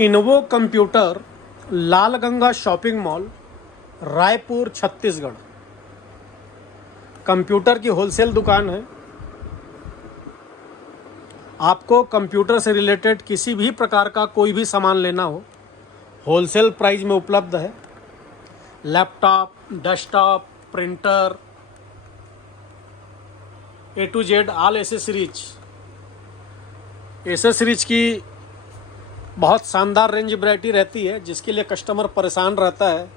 इनवो computer, Lal Ganga shopping mall, Raipur Chhattisgarh. Computer की wholesale दुकान है। आपको कंप्यूटर से रिलेटेड किसी भी प्रकार का कोई भी सामान लेना हो, होलसेल प्राइस में उपलब्ध है। Laptop, desktop, printer, A to Z all accessories की बहुत शानदार रेंज वैरायटी रहती है, जिसके लिए कस्टमर परेशान रहता है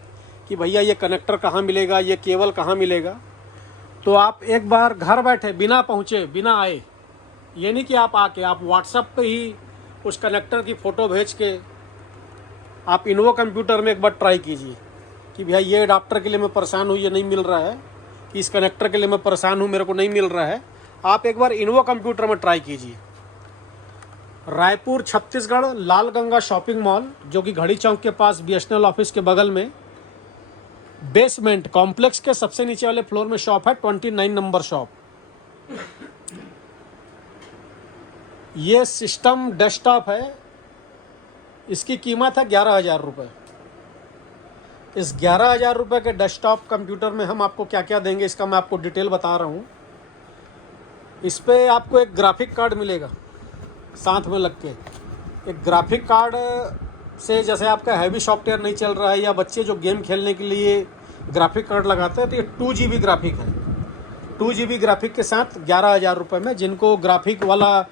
कि भैया ये कनेक्टर कहाँ मिलेगा, ये केबल कहाँ मिलेगा। तो आप एक बार घर बैठे बिना पहुँचे, बिना आए, ये नहीं कि आप आके, आप व्हाट्सएप पे ही उस कनेक्टर की फ़ोटो भेज के आप इनवो कंप्यूटर में एक बार ट्राई कीजिए कि भैया ये अडाप्टर के लिए मैं परेशान हूँ, ये नहीं मिल रहा है, कि इस कनेक्टर के लिए मैं परेशान हूँ, मेरे को नहीं मिल रहा है। आप एक बार इनवो कंप्यूटर में ट्राई कीजिए। रायपुर छत्तीसगढ़, लाल गंगा शॉपिंग मॉल, जो कि घड़ी चौक के पास BSNL ऑफिस के बगल में बेसमेंट कॉम्प्लेक्स के सबसे नीचे वाले फ्लोर में शॉप है, 29 नंबर शॉप। ये सिस्टम डेस्कटॉप है। इसकी कीमत है 11,000 रुपये। इस 11,000 रुपये के डेस्कटॉप कंप्यूटर में हम आपको क्या क्या देंगे, इसका मैं आपको डिटेल बता रहा हूँ। इस पर आपको एक ग्राफिक कार्ड मिलेगा साथ में लग के। एक ग्राफिक कार्ड से, जैसे आपका हैवी सॉफ्टवेयर नहीं चल रहा है या बच्चे जो गेम खेलने के लिए ग्राफिक कार्ड लगाते हैं, तो ये 2 GB ग्राफिक है। 2 GB ग्राफिक के साथ 11,000 रुपये में, जिनको ग्राफिक वाला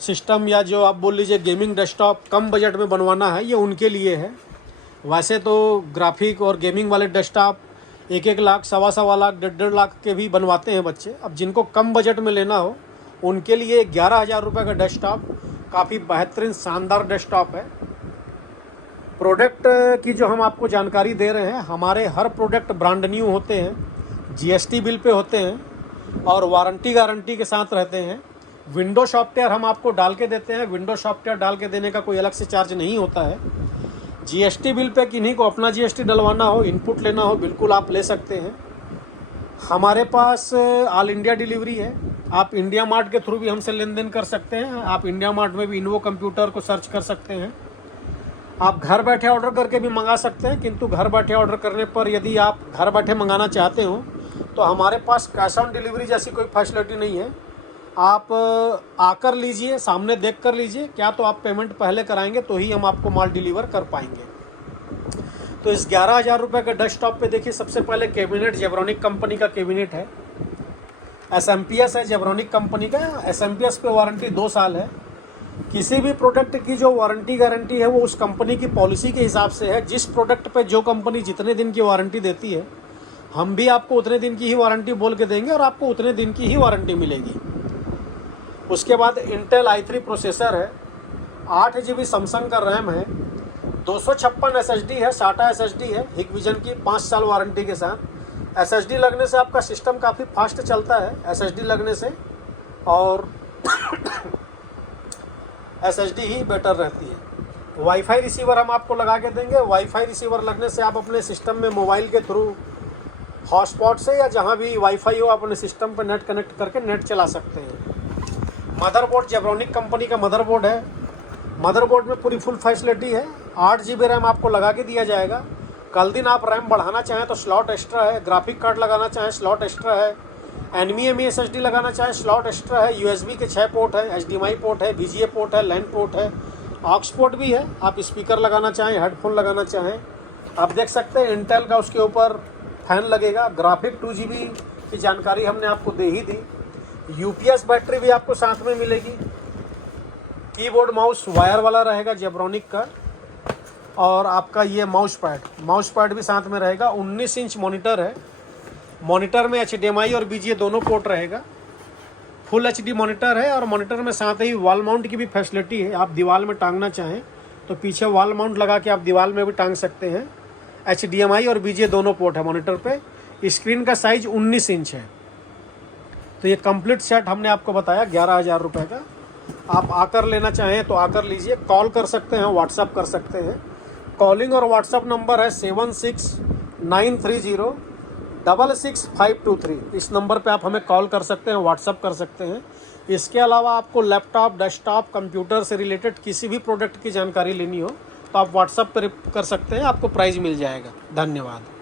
सिस्टम या जो आप बोल लीजिए गेमिंग डेस्कटॉप कम बजट में बनवाना है, ये उनके लिए है। वैसे तो ग्राफिक और गेमिंग वाले डेस्कटॉप 1-1 लाख, 1.25 लाख, 1.5 लाख के भी बनवाते हैं बच्चे। अब जिनको कम बजट में लेना हो, उनके लिए 11,000 रुपये का डेस्कटॉप काफ़ी बेहतरीन शानदार डेस्कटॉप है। प्रोडक्ट की जो हम आपको जानकारी दे रहे हैं, हमारे हर प्रोडक्ट ब्रांड न्यू होते हैं, GST बिल पे होते हैं और वारंटी गारंटी के साथ रहते हैं। विंडो सॉफ्टवेयर हम आपको डाल के देते हैं। विंडो सॉफ्टवेयर डाल के देने का कोई अलग से चार्ज नहीं होता है। GST बिल पे किन्हीं को अपना GST डलवाना हो, इनपुट लेना हो, बिल्कुल आप ले सकते हैं। हमारे पास ऑल इंडिया डिलीवरी है। आप इंडिया मार्ट के थ्रू भी हमसे लेन देन कर सकते हैं। आप इंडिया मार्ट में भी इनवो कंप्यूटर को सर्च कर सकते हैं। आप घर बैठे ऑर्डर करके भी मंगा सकते हैं, किंतु घर बैठे ऑर्डर करने पर यदि आप घर बैठे मंगाना चाहते हो तो हमारे पास कैश ऑन डिलीवरी जैसी कोई फैसिलिटी नहीं है। आप आकर लीजिए, सामने देख कर लीजिए, क्या तो आप पेमेंट पहले कराएंगे तो ही हम आपको माल डिलीवर कर पाएंगे। तो इस 11,000 रुपये के डेस्कटॉप पे देखिए, सबसे पहले कैबिनेट जेब्रॉनिक कंपनी का कैबिनेट है। SMPS है जेब्रॉनिक कंपनी का। SMPS पे वारंटी 2 साल है। किसी भी प्रोडक्ट की जो वारंटी गारंटी है वो उस कंपनी की पॉलिसी के हिसाब से है। जिस प्रोडक्ट पे जो कंपनी जितने दिन की वारंटी देती है, हम भी आपको उतने दिन की ही वारंटी बोल के देंगे और आपको उतने दिन की ही वारंटी मिलेगी। उसके बाद इंटेल i3 प्रोसेसर है, 8 GB सैमसंग का रैम है, 256 SSD है, SATA SSD है, हिकविजन की 5 साल वारंटी के साथ। SSD लगने से आपका सिस्टम काफ़ी फास्ट चलता है, SSD लगने से, और SSD ही बेटर रहती है। वाईफाई रिसीवर हम आपको लगा के देंगे। वाईफाई रिसीवर लगने से आप अपने सिस्टम में मोबाइल के थ्रू हॉटस्पॉट से या जहाँ भी वाईफाई हो अपने सिस्टम पर नेट कनेक्ट करके नेट चला सकते हैं। मदरबोर्ड जेब्रॉनिक कंपनी का मदरबोर्ड है। मदरबोर्ड में पूरी फुल फैसिलिटी है। 8 GB रैम आपको लगा के दिया जाएगा। कल दिन आप रैम बढ़ाना चाहें तो स्लॉट एक्स्ट्रा है। ग्राफिक कार्ड लगाना चाहें स्लॉट एक्स्ट्रा है। NVMe SSD लगाना चाहें स्लॉट एक्स्ट्रा है। USB के 6 पोर्ट है, HDMI पोर्ट है, VGA पोर्ट है, लैन पोर्ट है, ऑक्स पोर्ट भी है। आप स्पीकर लगाना चाहें, हेडफोन लगाना चाहें, आप देख सकते हैं। इंटेल का उसके ऊपर फैन लगेगा। ग्राफिक 2 GB की जानकारी हमने आपको दे ही दी। UPS बैटरी भी आपको साथ में मिलेगी। कीबोर्ड माउस वायर वाला रहेगा जेब्रॉनिक का, और आपका ये माउस पैड भी साथ में रहेगा। 19 इंच मॉनिटर है। मॉनिटर में HDMI और VGA दोनों पोर्ट रहेगा। फुल HD मॉनिटर है और मॉनिटर में साथ ही वॉल माउंट की भी फैसिलिटी है। आप दीवार में टांगना चाहें तो पीछे वॉल माउंट लगा के आप दीवार में भी टांग सकते हैं। HDMI और VGA दोनों पोर्ट है मॉनिटर पे। स्क्रीन का साइज 19 इंच है। तो ये कंप्लीट सेट हमने आपको बताया 11,000 रुपये का। आप आकर लेना चाहें तो आकर लीजिए। कॉल कर सकते हैं, व्हाट्सअप कर सकते हैं। कॉलिंग और व्हाट्सअप नंबर है 7693066523। इस नंबर पे आप हमें कॉल कर सकते हैं, व्हाट्सअप कर सकते हैं। इसके अलावा आपको लैपटॉप, डेस्कटॉप, कंप्यूटर से रिलेटेड किसी भी प्रोडक्ट की जानकारी लेनी हो तो आप व्हाट्सएप पर कर सकते हैं, आपको प्राइस मिल जाएगा। धन्यवाद।